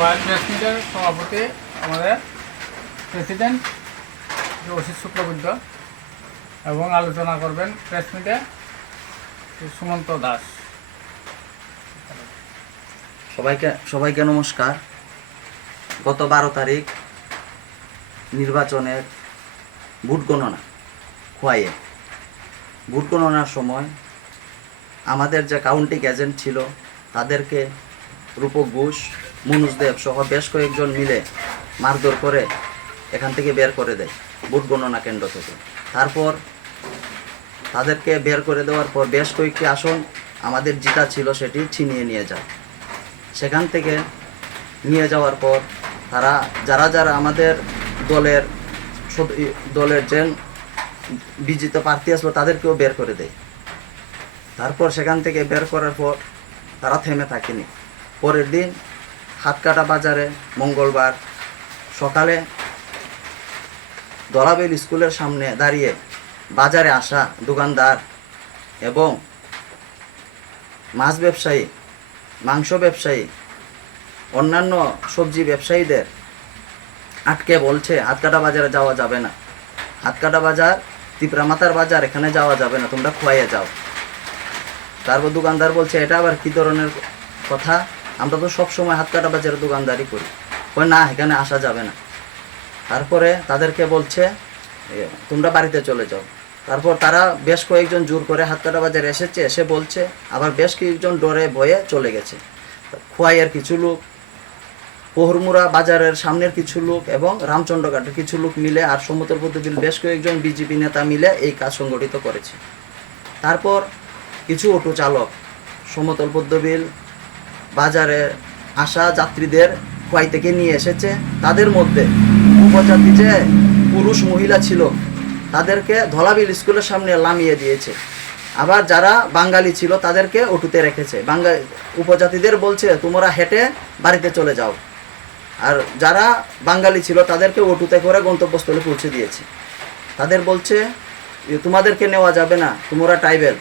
Press মিটের সভাপতি আমাদের president Asit Shuklabaidya এবং আলোচনা করবেন প্রেস মিটে সুমন্ত দাস। সবাইকে নমস্কার। গত 12 তারিখ নির্বাচনের ভোট গণনা খোয়াইয়ে ভোট গণনার সময় আমাদের যে কাউন্টিং এজেন্ট ছিল তাদেরকে রূপক ঘোষ, মনোজ দেব সহ বেশ কয়েকজন মিলে মারধর করে এখান থেকে বের করে দেয় ভোট গণনা কেন্দ্র থেকে। তারপর তাদেরকে বের করে দেওয়ার পর বেশ কয়েকটি আসন আমাদের জিতা ছিল সেটি ছিনিয়ে নিয়ে যায়। সেখান থেকে নিয়ে যাওয়ার পর তারা যারা আমাদের দলের যে বিজিত প্রার্থী আসলো তাদেরকেও বের করে দেয়। তারপর সেখান থেকে বের করার পর তারা থেমে থাকেনি। পরের দিন হাতকাটা বাজারে মঙ্গলবার সকালে দলাবেল স্কুলের সামনে দাঁড়িয়ে বাজারে আসা দোকানদার এবং মাছ ব্যবসায়ী, মাংস ব্যবসায়ী, অন্যান্য সবজি ব্যবসায়ীদের আটকে বলছে হাতকাটা বাজারে যাওয়া যাবে না, হাতকাটা বাজার তিপ্রামাতার বাজার, এখানে যাওয়া যাবে না, তোমরা খোয়াইয়ে যাও। তারপর দোকানদার বলছে এটা আবার কী ধরনের কথা, আমরা তো সবসময় হাতকাটা বাজারে দোকানদারি করি, না এখানে আসা যাবে না। তারপরে তাদেরকে বলছে তোমরা বাড়িতে চলে যাও। তারপর তারা বেশ কয়েকজন জোর করে হাতকাটা বাজারে এসেছে, এসে বলছে, আবার বেশ কয়েকজন ডরে ভয়ে চলে গেছে। খোয়াইয়ের কিছু লোক, পোহরমুড়া বাজারের সামনের কিছু লোক এবং রামচন্দ্রঘাটের কিছু লোক মিলে আর সমতল পদ্মবিল বেশ কয়েকজন বিজেপি নেতা মিলে এই কাজ সংগঠিত করেছে। তারপর কিছু অটো চালক সমতল পদ্মবিল বাজারে আসা যাত্রীদের খোয়াই থেকে নিয়ে এসেছে। তাদের মধ্যে উপজাতি যে পুরুষ মহিলা ছিল তাদেরকে ধলাবিল স্কুলের সামনে নামিয়ে দিয়েছে। আবার যারা বাঙালি ছিল তাদেরকে অটোতে রেখেছে। উপজাতিদের বলছে তোমরা হেঁটে বাড়িতে চলে যাও, আর যারা বাঙালি ছিল তাদেরকে অটোতে করে গন্তব্যস্থলে পৌঁছে দিয়েছে। তাদের বলছে তোমাদেরকে নেওয়া যাবে না, তোমরা ট্রাইবেল,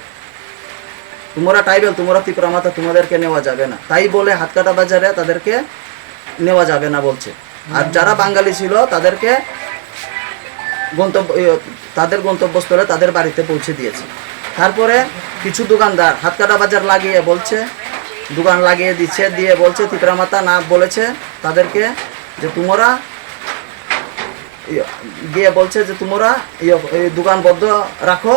তোমরা ত্রিপুরামাতা, তোমাদেরকে নেওয়া যাবে না। তাই বলে হাতকাটা বাজারে তাদেরকে নেওয়া যাবে না বলছে। আর যারা বাঙালি ছিল তাদেরকে তাদের গন্তব্যস্থলে তাদের বাড়িতে পৌঁছে দিয়েছে। তারপরে কিছু দোকানদার হাতকাটা বাজার লাগিয়ে বলছে, দোকান লাগিয়ে দিচ্ছে, দিয়ে বলছে ত্রিপুরামাতা না বলেছে তাদেরকে যে তোমরা গিয়ে বলছে যে তোমরা দোকান বন্ধ রাখো।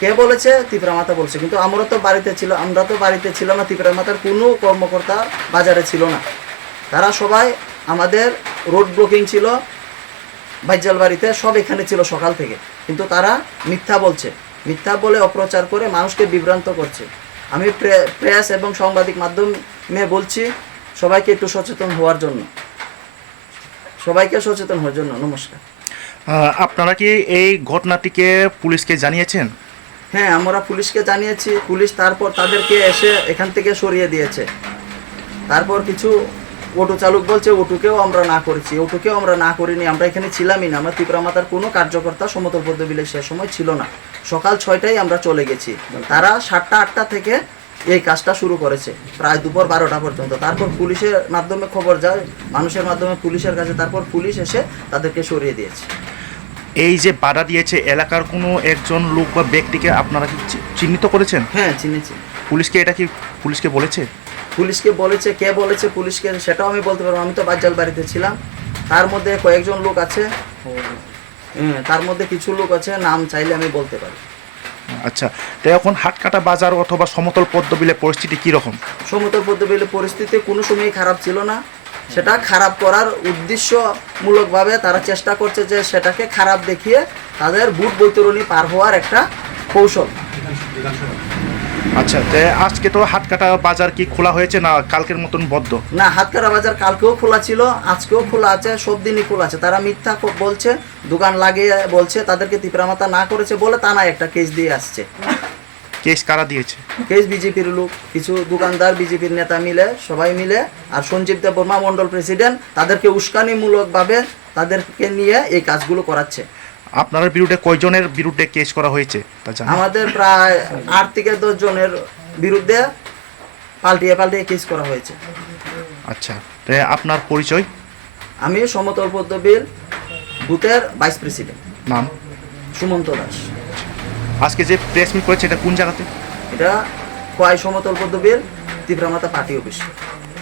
কে বলেছে? ত্রিপুরামাতা বলছে। কিন্তু আমরা তো বাড়িতে ছিল না, ত্রিপুরামাতার কোনো কর্মকর্তা বাজারে ছিল না। তারা সবাই আমাদের রোড ব্লকিং ছিল, বাইজাল বাড়িতে সব এখানে ছিল সকাল থেকে। কিন্তু তারা মিথ্যা বলছে, মিথ্যা বলে অপ্রচার করে মানুষকে বিভ্রান্ত করছে। আমি প্রেস এবং সাংবাদিক মাধ্যমে বলছি সবাইকে একটু সচেতন হওয়ার জন্য, নমস্কার। আপনারা কি এই ঘটনাটিকে পুলিশকে জানিয়েছেন? হ্যাঁ, আমরা পুলিশকে জানিয়েছি। পুলিশ তারপর তাদেরকে এসে এখান থেকে সরিয়ে দিয়েছে। তারপর কিছু অটো চালক বলছে অটোকেও আমরা না করেছি, অটোকেও আমরা না করিনি, আমরা এখানে ছিলামই না, আমরা ত্রিপুরামাতার কোনো কার্যকর্তা সমতল পদ্মবিলে সে সময় ছিল না। সকাল 6টায় আমরা চলে গেছি। তারা 7টা-8টা থেকে এই কাজটা শুরু করেছে প্রায় দুপুর 12টা পর্যন্ত। তারপর পুলিশের মাধ্যমে খবর যায়, মানুষের মাধ্যমে পুলিশের কাছে, তারপর পুলিশ এসে তাদেরকে সরিয়ে দিয়েছে। এই যে বাধা দিয়েছে এলাকার কোনো একজন লোক বা ব্যক্তিকে আপনারা কি চিহ্নিত করেছেন? হ্যাঁ, চিনেছি। পুলিশকে বলেছে? কে বলেছে পুলিশকে সেটাও আমি বলতে পারবো। আমি তো বাজাল বাড়িতে ছিলাম। তার মধ্যে কয়েকজন লোক আছে, তার মধ্যে কিছু লোক আছে, নাম চাইলে আমি বলতে পারি। আচ্ছা, তো এখন হাতকাটা বাজার অথবা সমতল পদ্মবিলের পরিস্থিতি কীরকম? সমতল পদ্মবিলের পরিস্থিতি কোনো সময়ই খারাপ ছিল না। সেটা খারাপ করার উদ্দেশ্যমূলকভাবে তারা চেষ্টা করছে যে সেটাকে খারাপ দেখিয়ে তাদের ভোট বৈতরণী পার হওয়ার একটা কৌশল। আচ্ছা, আজকে তো হাতকাটা বাজার কি খোলা হয়েছে না কালকের মতন বদ্ধ? না, হাতকাটা বাজার কালকেও খোলা ছিল, আজকেও খোলা আছে, সব দিনই খোলা আছে। তারা মিথ্যা বলছে, দোকান লাগিয়ে বলছে তাদেরকে ত্রিপুরামাতা না করেছে বলে তা না একটা কেস দিয়ে আসছে। কেস কারা দিয়েছে? কেস বিজেপির লোক, কিছু দোকানদার, বিজেপির নেতা মিলে, সবাই মিলে, আর সঞ্জীব দেব বর্মা মন্ডল প্রেসিডেন্ট তাদেরকে উস্কানিমূলকভাবে তাদেরকে নিয়ে এই কাজগুলো করাচ্ছে। আপনার বিরুদ্ধে কয়জনের বিরুদ্ধে কেস করা হয়েছে তা জানেন? আমাদের প্রায় 8 থেকে 10 জনের বিরুদ্ধে পাল্টিয়ে কেস করা হয়েছে। আচ্ছা, তো আপনার পরিচয়, আমি সমতল পদ্মবিল বুথের ভাইস প্রেসিডেন্ট, নাম? সুমন্ত দাস। আজকে যে প্রেস মিট করেছে এটা কোন জায়গাতে? এটা খোয়াই সমতল পদ্মবিল তীব্রামাতা পার্টি অফিস।